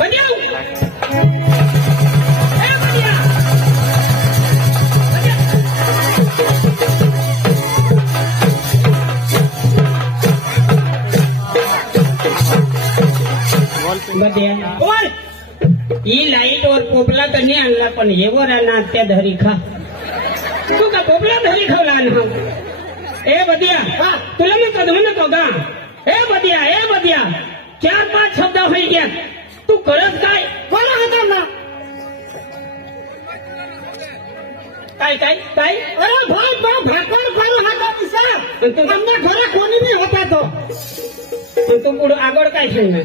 बजाओ लाइट और पोपला तो नहीं आणला पण येवो राना त्या धरी खा तू का पोपला धरी खावला ना ए बदिया तुला मी कधून नको का ए बदिया 4-5 शब्द होई गया तू करत काय कोणा होता ना काय काय काय अरे भाई भाकर करू हाता दिसा तू आमना घरा कोणी नाही होता तो तू पुढे आगळ काय सांगणार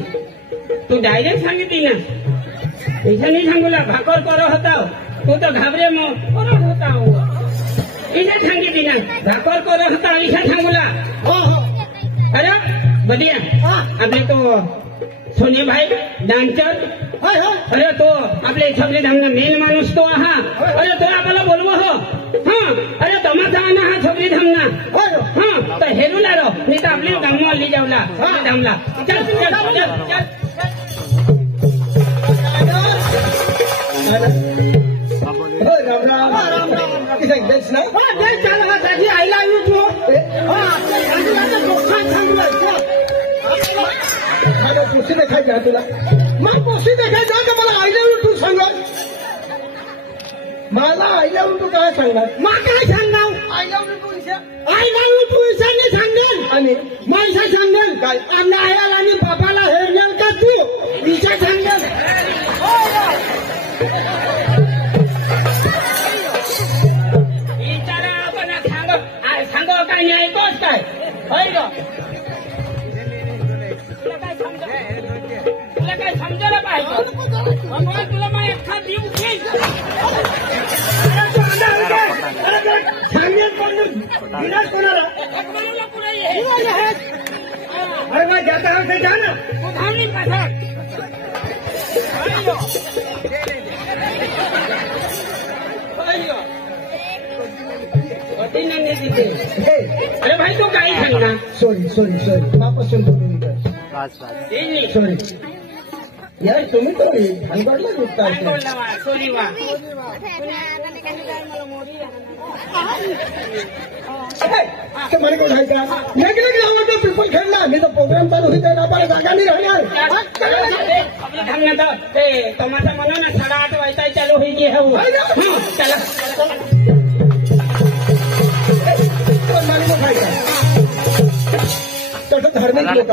तू डायरेक्ट सांगितली ना ऐसा नहीं सांगूला भाकर करो होता तू तो घाबरे मो करो होता इसे सांगितली ना भाकर करो होता ऐसा सांगूला अरे बदिया आपले तो सोने भाई डान्सर अरे तो आपले सगळे धामना मेन माणूस तो हा अरे तो आपल्याला बोलवो हो हाँ अरे तमाशा आना हा सगळी धामना हाँ तो हेरूला रो नहीं तो आपले गामवा ले जावला धामला चल चल चल चल राम किसे देश ना देश चला साजी आई लव यू टू मला पोशी देखायचा तुला मग पोशी देखायचा का मला आई लव यू टू सांग मला आई लव यू टू काय सांगणार मग काय सांगणार I love you to Isha नाही सांगेल आणि मग ईशा सांगेल काय आमच्या आईला आणि बापाला हेरणार का तू ईशा सांगेल तुला काय समजायला पाहिजे तुला मग एखाद देऊ अरे जाता जा ना तू धावली कसा अरे भाई तू काही सांगणार सॉरी वापस सॉरी यार तुम्ही तो भानगडला जुटता सोलीवा तुम्हाला कोण आहे का वेगवेगळे आवडतो पिपल खेळला मी तो प्रोग्राम चालू होईल त्याला आपल्याला जागा नाही राहणार ते तमाशा म्हणा ना 8:30 वाजता चालू होईल की हो चला धार्मिक लोक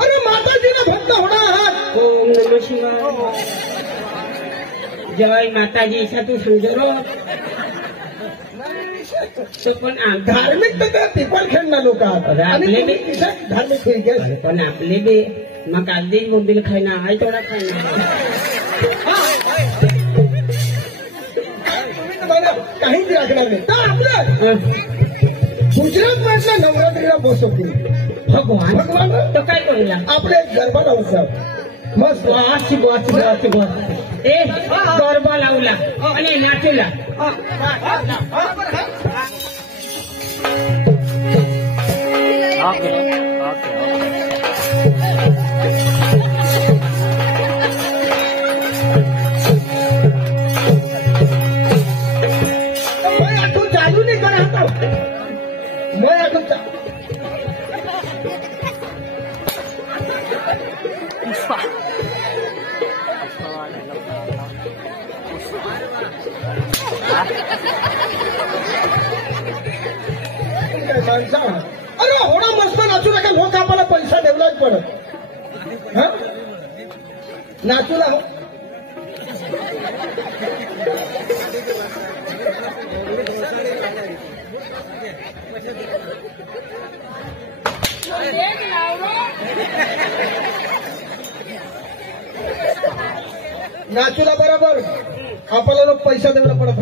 अरे माताजीला भक्त होणार ओम नमः शिवाय जय माताजी ऐसा तू समजलो तो पण धार्मिक तर पिपल खेळणार लोक आपले बी धार्मिक ठीक आहे पण आपले बी मग आधी मोबिल खायना आई थोडा खायना काहीच लागणार नाही तर आपलं गुजरात मधल्या नवरात्रीला बसवतील भगवान तो काय करूया आपले गरबा लावू मस्त वाची ए गरबा लावला आणि नाचूला चालू नाही करा अरे होणा मस्त नाचू नका लोक आपल्याला पैसा देवलाच पडत नाचूला नाचूला बरोबर आपल्याला लोक पैसा देवला पडत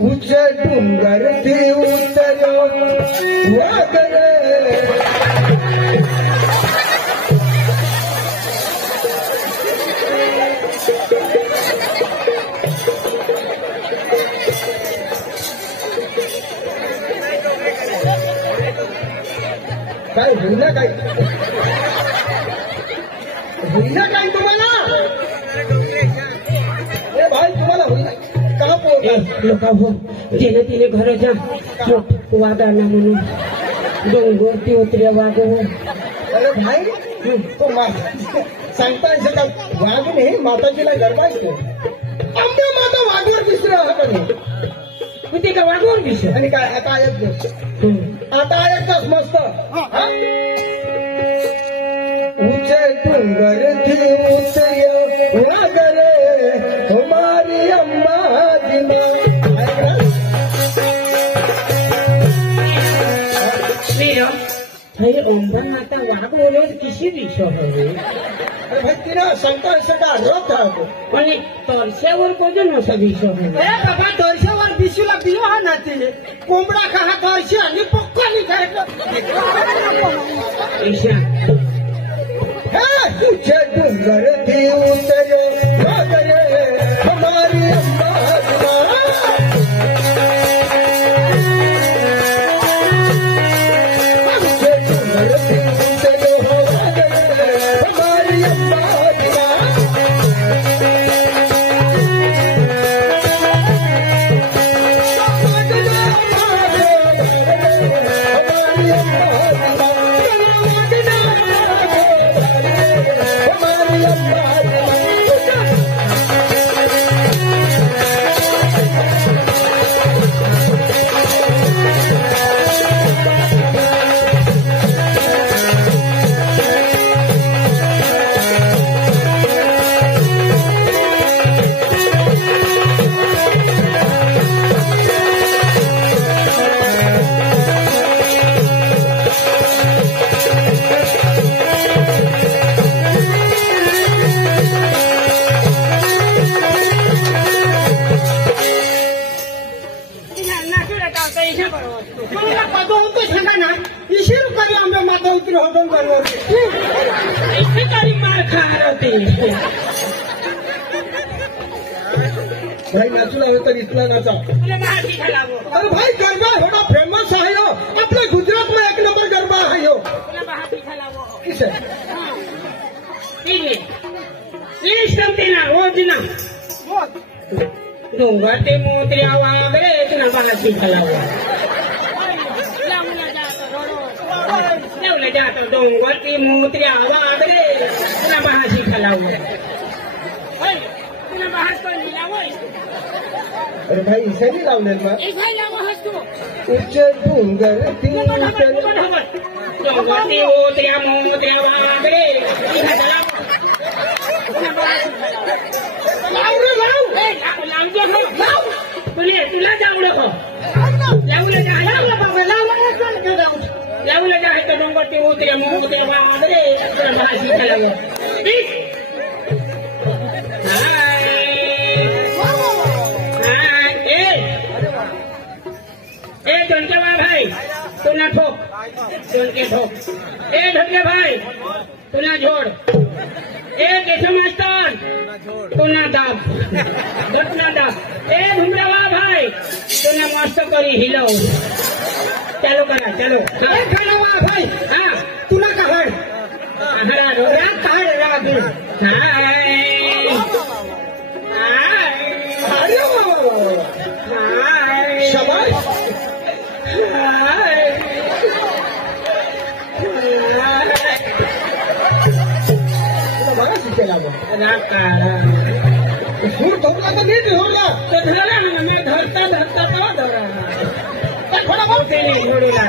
उच्च डोंगर ते उतर काय होईना काय होईना काय तुम्हाला ए भाई तुम्हाला होईना का लोका हो जेने तिने घर जा वागाना म्हणून डोंगर ती उतऱ्या वागो अरे भाई तो सांगता का वाघ नाही माताजीला गरबा येतो आंबे माता वाघवर दिसतो हा पण ते का वागवून दिसत आणि काय आता आता ऐकताच मस्त ऊंचे डोंगर थी ऊंचे वागर हमारी अम्मा जिना भाई ओंबर माता वाघ बोले किसी विषय हवे अरे भाई तिला सांगता सगळा रथ राहतो पण तरशावर कोजन असा विषय हवे बाबा दर्शावर बिशूला बियो हा नाते कोंबडा का हा दर्शी आणि पक्कानी खायचं ईशा तुझे डोंगर थी उतरे वागरे हमारी अम्मा जिना भाई नाचला हो तर इथला नाचा अरे भाई गरबा थोड़ा फेमस आहे हो आपल्या गुजरात में एक नंबर गरबा आहे हो किसे डोंगर ते मोत्र्या वागरे तुला बाशी खलावा जेवलं जातं डोंगर ते मोत्र्या वागरे तुला बाशी खलावलं अरे भाई इसे नहीं लावले ना उच्च डोंगर ती डोंगर ते मोत्र्या वागरे तुला जावलं हो लावलं जाय तर डोंगर ते मोत्र्या वागरे तुला बाशी खलावलं ढोलके भाई तुला ठोक ढोलके ठोक ढोलके भाई तुला जोड केशव मास्तर तुला दाब घटना दाब धुमरावा भाई तुला मस्त करी हिलव चालू करा चालू भाई हा तुला काय शाबाश सूर धोकला तर नीट धोरला तो धरा ना मी धरता तो धरा थोडा बहुत जोडीला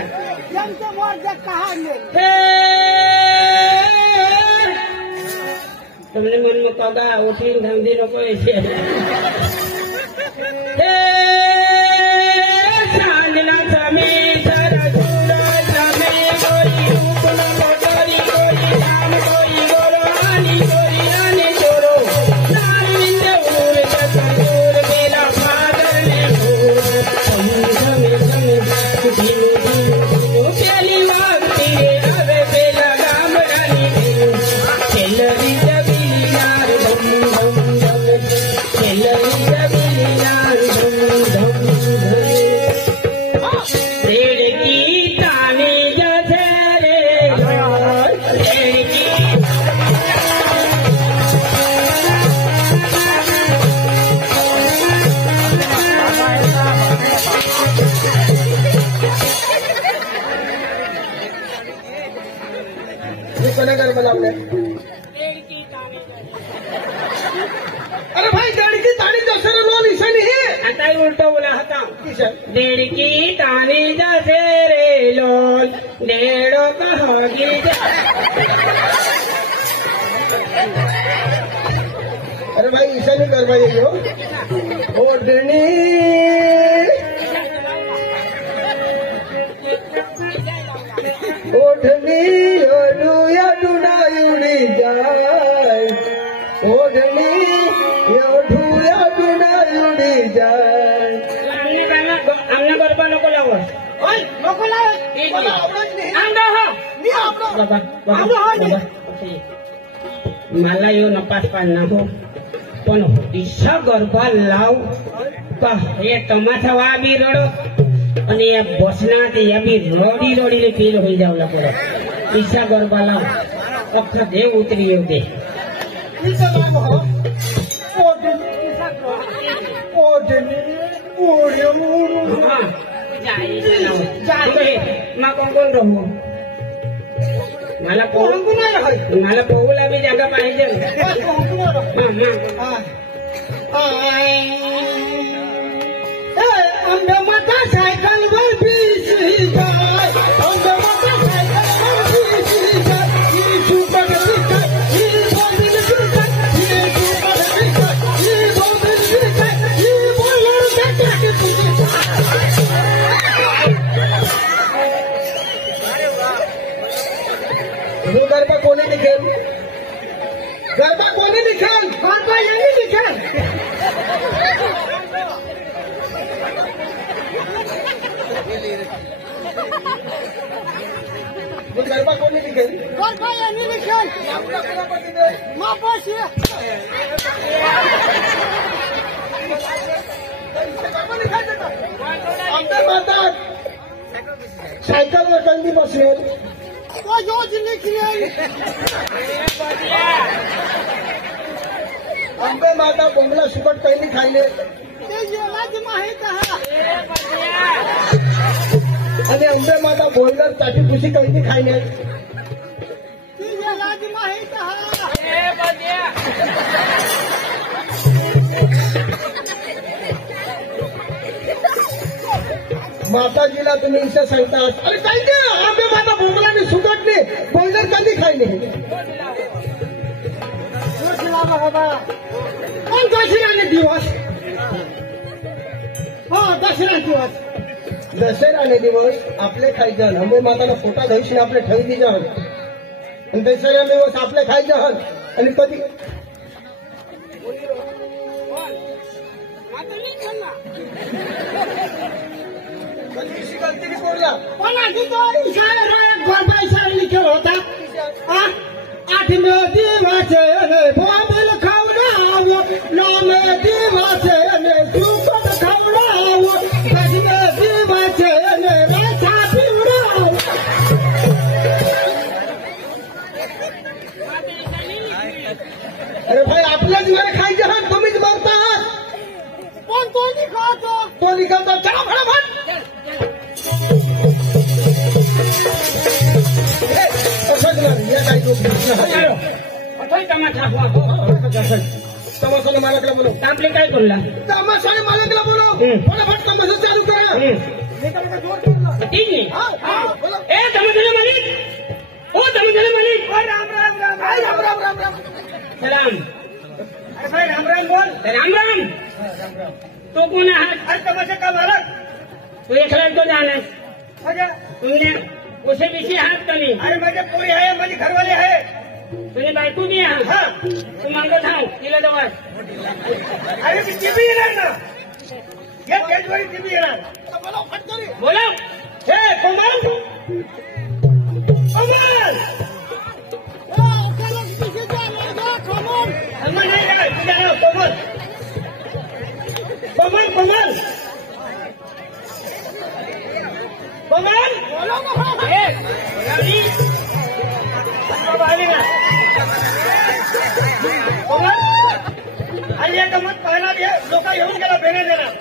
तुमने मन में कगा उठी धंधी नको ऐसे चांदना समय मी कोणा गरबा लावले अरे भाई दड़की तानी दसरे लो निशानी है आता ही उल्टा बोला होता किशन देड़की तानी दसेरे लोल डेढ़ो कहोगी अरे भाई ईशानी गरबा ये जो ओढ़नी ओढ़नी ओढ़ूया डुडायुड़ी जाए ओढ़नी ओढ़ूया डुडायुड़ी जाए हमने गरबा नको लावो ओय नको लाव ठीक मला आहे. आवडत नाही अंगा हो मी आपलं बाबा मला येऊ नपास पाडना हो पण दिशा गरबा लाव का हे तमाशा वा बी रडो आणि या बसनात या बी रोडी रोडीने फील होई जाऊ लागलो दिशा गरबा लाव अख्खा देव उतरी येऊ दे इथं नाम हो ओढ़नी ओढ़्या मोरू हा, जाई मग कोण राहू मला कोणतं नाही आहे मला पोहूला बी जागा पाहिजे आंबे माता सायकल वर पिसली जाय आंबे माता सायकल वर पिसली जाय ही सुपट पिसली ही बोंबील पिसली ही सुपट पिसली ही बोंबील पिसली ही बोलून जाते पिसली वो गरबा कोणी निघेल गरबा कोणी निघेल गरबा यांनी निघेल वो गरबा कोणी निघेल गरबा यांनी निघेल मापाशी आमच्या माता सायकलवर कंदी बसले तो योज निघेल आंबे माता बोंबला सुकट कैली खायले ते यालाच माहित आहे आणि आंबे माता बोलणार ताटी खुशी कैली खायले ते यालाच माहित आहे माताजीला तुम्ही इथं सांगता अरे काय ते आंबे माता बोंबलाने सुकटने बोलणार कधी खायले कोण दसऱ्याने दिवस हो दसरा दिवस दसऱ्याने दिवस आपले खायचे आंबे माताला फोटा घ्यायची आपले ठेवी दिले आणि दसऱ्या दिवस आपले खायचे आणि कधी कधी गलती बोलला कोणाची तो इशारा गरबा इशारा लिखेल होता आठवे दिवसे बोंबल खवडावं नवमे दिवसे सुकट खवडावं दसवे दिवसे रसा पिवडावं अरे भाई आपल्याच मला खायचे आहात तुम्हीच मरता आहात पण तो निघतो तो निघावता चला फटाफट तसंच नाही या काही गोष्टी तमाशाने मालकला बोलव आपले काय बोलला तमाशाने मालकला बोलव फटाफट तमाशा चालू करा ठीक आहे ए तमाशाला मालिक ओ तमाशाला मालिक राम राम राम राम राम राम राम सलाम अरे भाई राम राम बोल राम राम तो कोण आहात अरे तमाशा का मालक तू एकला तो जाणार म्हणजे तुमने उसे विषय आहात कमी अरे माझे पोरी आहे माझी घरवाली आहे तुझी बायको बी आहात हा तू मागं थांब तिला जवळ अरे मी टीव्ही येणार ना या स्टेजवर टीव्ही येणार बोला हे कोमल कोमल खमोर कोमल नाही काय तुझ्या नाव कोमल कोमल कोमल कोमल ए गाडी बाबा आली ना कोमल आणि या गमत पाहणार लोक येऊन गेला बेने देणार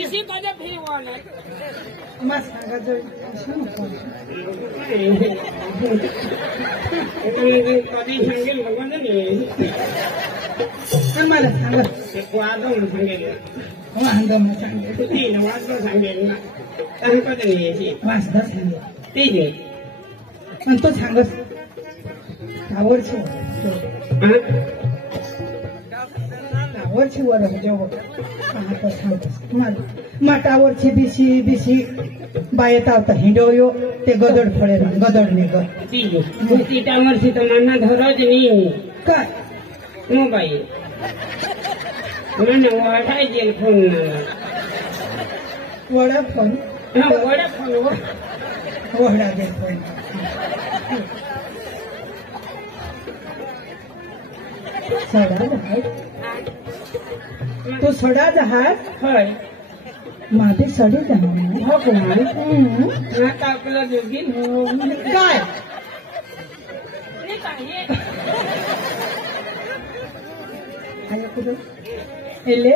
इसी कदे फिर वाले मग सांगा जो असं नको. कधी सांगेल बघा नाही मला सांगा वादम सांगेल वांगम सांगा ती वाद सांगेल ना काही कधी नाही याची वासदा सांगा ती घे पण तो सांगस आवडची आवडची वर जेव्हा पाहता सांगतस माटावरची बिशी बिशी बायत आवता हिंडोयो ते गदड फळे गदड ने ग ती घे ती टामरची तर माना धरच नाही काय मोबाईल म्हणून वाटायचे फोन वडा फोन वडा फोन वडा दे फोन सडा जहाज तू सडा जहाज होय माझे सडी जहाज हो का आता आपलं जोगील काय એટલે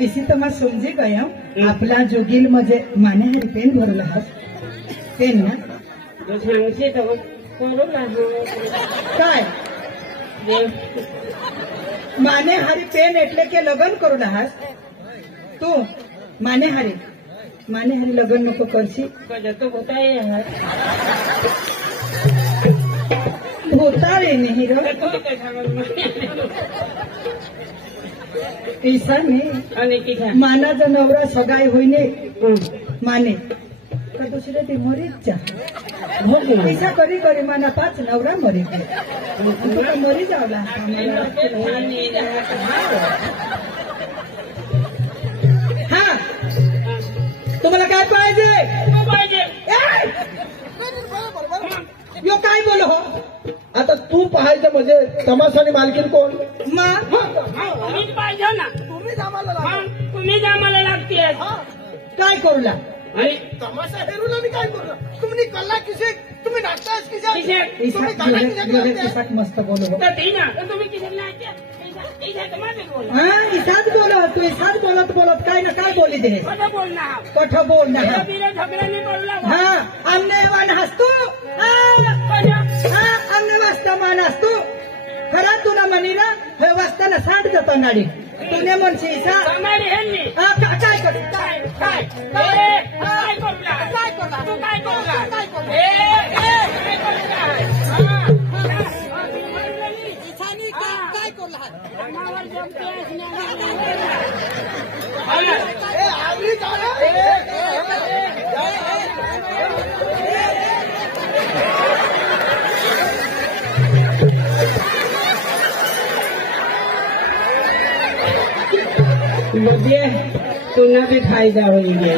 इसी तो मैं समझी गया आपला जोगील म्हणजे माने पेन भरला पेन ना तो सांगते तर करू लागलो काय माने हारी पेन એટલે કે લગન કરું ના तू माने हारी लग्न नको करशी तो होता है होता रे नाही ग ऐसा नाही मानाचा नवरा सगाई होईने माने तर दुसरे ती मरीच जा ऐसा करी करी माना 5 नवरा मरी तुला मरी जावला हा तुम्हाला काय पाहिजे यो काय बोल हो आता तू पाहायचं म्हणजे तमाशाने मालकीन कोण तुम्हीच पाहिजे ना तुम्हीच आम्हाला लागते काय करूला आणि तमाशा हेरून आम्ही काय करू तुम्ही कला किसे तुम्ही नाचताच किसे मस्त बोलो तुम्ही इसाद बोलो तू इसाद बोलत बोलत काय ना काय बोली दे कठ बोल हा आमने वान हसतो आमने वाजता मान असतो खरा तुला म्हणीला हे वाजताना सांड जातो नाडी तुने म्हणशी इसा काय कर मुझे तुना भी फायदा हो गया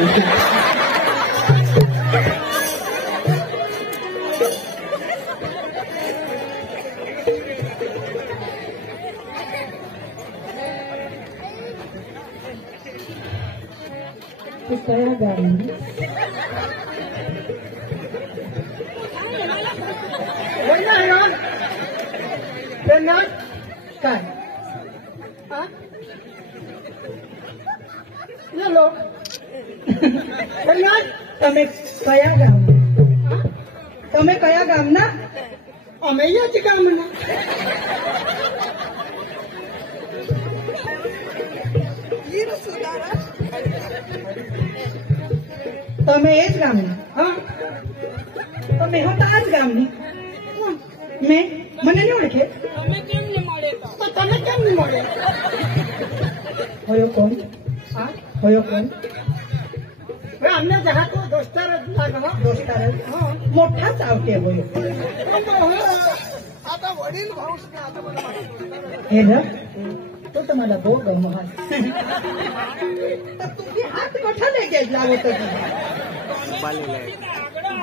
कया गाडी काय તમે કયા ગામના અમે અહીંયા જ ગામના તમે એ જ ગામના તમે હું તો આ જ ગામની મેં મને નહીં ઓળખે તમે કેમ નહીં મળે તો તમે કેમ નહીં મળે હોયો કોણ હોયો કોણ અમને જરા તો દોસ્તાર જ લાગવા दोस्तार मोठा चावटे होयो आता वडील भाऊ हे ना तो तुम्हाला बो गमहात तर तुम्ही हात मोठा नाही घेतला होता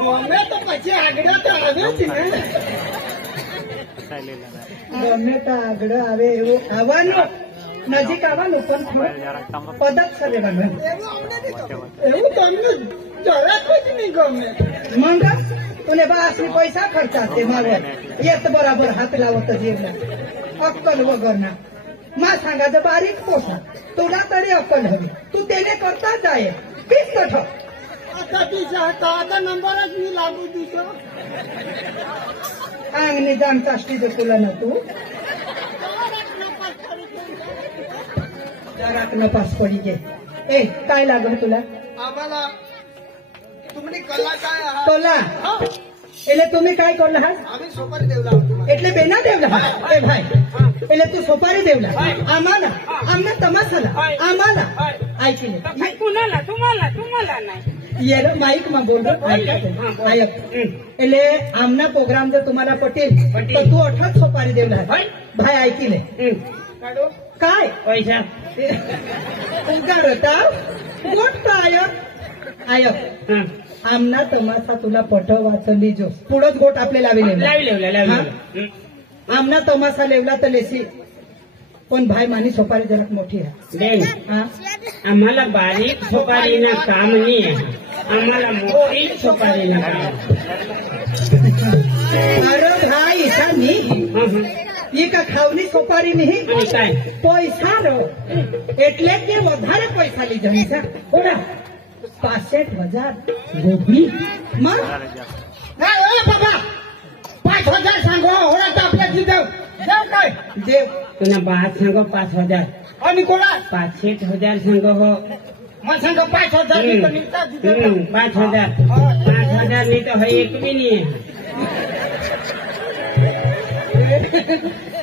ગમે તો પછી આગળ તો આવે જ ને ગમે તો આગળ આવે એવું આવવાનું નજીક આવવાનું પણ પદક સરે રમે એવું તમને જરાક જ નહીં ગમે मग तुने बासनी पैसा खर्चाते मागं येत बराबर हात लावत जेवला अक्कल वगरना मा सांगायचं बारीक पोसा तुला तरी अक्कल हवी तू त्याने करता जाय तीच कठ आता तिचा आता नंबरच मी लागू दिसो अंगणी जाम चाष्टी दे तुला ना तू जराक नपास पडी गे ए काय लागल तुला आम्हाला तुम्ही कला काय आहात तोला हा, એટલે तुम्ही काय करला हा आम्ही सोपारी देवला आहोत એટલે બેના દેવલા એ ભાઈ એટલે તું સોપારી દેવલા આમાला આમને તમાસાला आम्हाला ऐकले कुणाला तुम्हाला नाही ये माईक मा बोल ऐक એટલે આમના પ્રોગ્રામ जर तुम्हाला पटेल तर तू अठाच सोपारी देवला भाई ऐकले काढू काय पैसा उगाडता गोट आयक हा. आमना तमासा तुला पट वाचली जो पुढंच गोट आपले लावले आमना तमासा लेवला तर लेसी पण भाई मानी सोपारी जलक मोठी आहे बेन हा? आम्हाला बारीक सोपारीनं काम नाही आहे आम्हाला मोठी सोपारीनं काम अरे भाई ईसा नी ही का खावनी सोपारी नहीं आणि काय पैसा रो એટલે કે વધારે પૈસા લીધા છે ઓડા 65,000 गोबी मग नाही ओ बाबा 5,000 सांगो होणार तर आपल्या जिथं जाऊ काय देव तुला बात सांगो 5,000 आणि कोणा 5,000 सांगो हो मग सांग 5,000 मी तर निघता जिथं 5,000 नाही तर एक बी नाही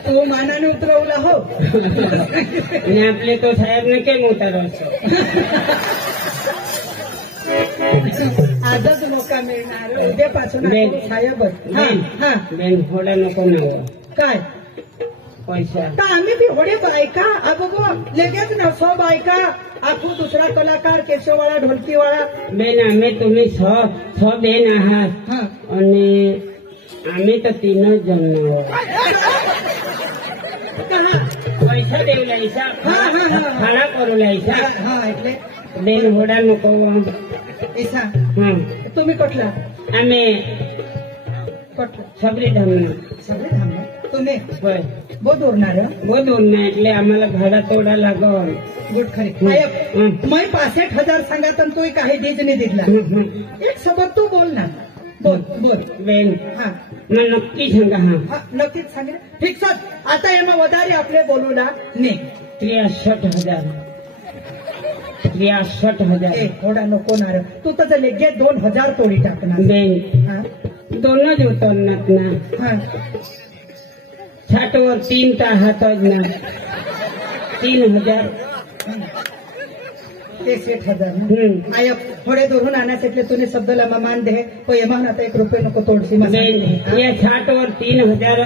तू मानाने उतरवला हो आणि आपले तो साहेब ने काही उतारव आजच मोका मिळणार उद्यापासून बेन. साहेबच हा हा बेन थोडा नको ना काय पैसा तर आम्ही बी होडे बायका अगो लगेच ना सो बायका आखू दुसरा कलाकार केशववाळा ढोलकीवाळा बेन आम्ही तुम्ही छ बेन आहात हा आणि आम्ही तर तीनच जण पैसा देऊ लायचा खाना करू लायचा हा એટલે बेन होडा नको ईसा हं. तुम्ही कटला आम्ही कटला सबरी धामना सगळे थांबले तुम्ही होय बहुत उरणार बोलून नाही એટલે आम्हाला भाडा तोडा लागल गुड खरी आयक मैं 65,000 सांगत आणि तू काही डीज नाही दिला एक सोबत तू बोल ना बोल बोल बेन हा मग नक्की सांगा हा हा नक्कीच सांगेल ठीक सर आता एमा વધારે આપણે बोलूला नाही 63,000 63,000 ए थोडा नको नार तू तर लेगे 2,000 तोडी टाकणार बेन हा दोनच उतरणार ना हा 60 वर 3 तर हातच ना 3,000 ते 60,000 आयक थोडे दुरून आणण्यासाठी तुने शब्दला मान दे पण एमान आता 1 रुपये नको तोडशी बेन या 60 वर 3,000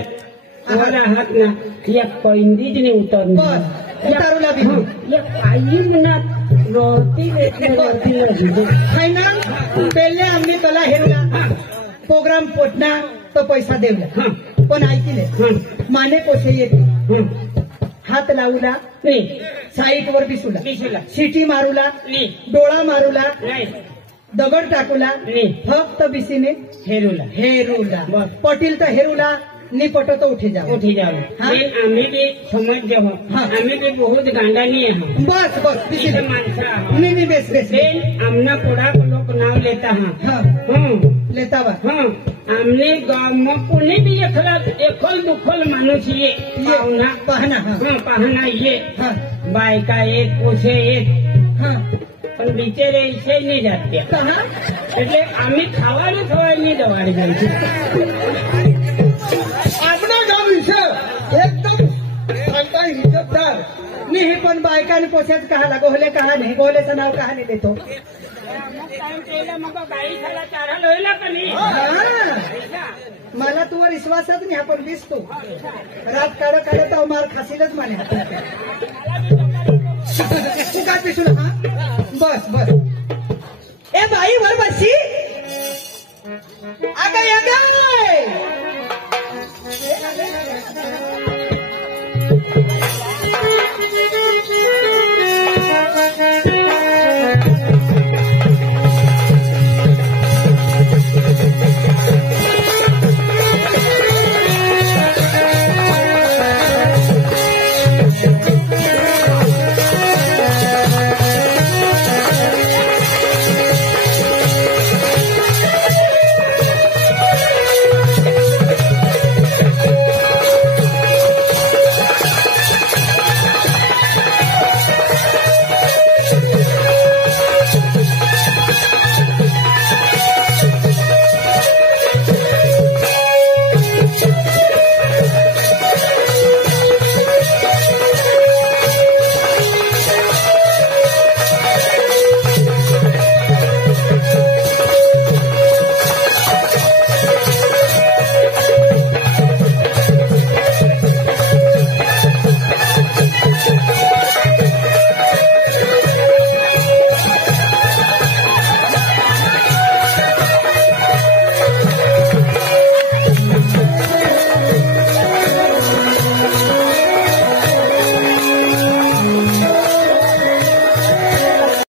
वर आहात ना या पैंदीच नाही उतरणार बस उतारूला बी या काही ना रोटी फायनल पहिले आम्ही त्याला हेरला प्रोग्राम पोटना तो पैसा देवला पण ऐकले माने कोसे येते हात लावला नाही साईट वर बिसूला दिसला शिटी मारूला नाही डोळा मारूला नाही दगड टाकूला नाही फक्त बिसीने हेरूला हेरूला बस. पटील तर हेरूला नि पटो तो उठी जाओ उठी जाओ हाँ? लेकिन आम्ही भी समझ जाओ हाँ. आम्ही भी बहुत गांडानी आहे बस बस बिसीने माणसं आहोत. नहीं नहीं बेस बेस लेकिन आमना पुढा लोक नाव लेता हा हाँ लेता बा हाँ आमने गाव में कोणी भी एकल दुखल माणूस ये पाहुणा पाहना हाँ पाहणा ये हाँ बायका येत पोसे येत हाँ पण बिचारे इथे नाही जाते कहा એટલે आम्ही खावाने खवायला दवाडी जायची आपला गाव विषय एकदम सांगता हिशोबदार मी हे पण बायकाने पोशाच कहाला गोहले कहा नाही गोहलेचं नाव कहा नाही देतो मग गाई खाला चारा लोयला का नाही हा. मला तुवर विश्वासच नाही आपण दिसतो रात काढ काढत मार खासीलच माने तू काय पिशूल हा बस बस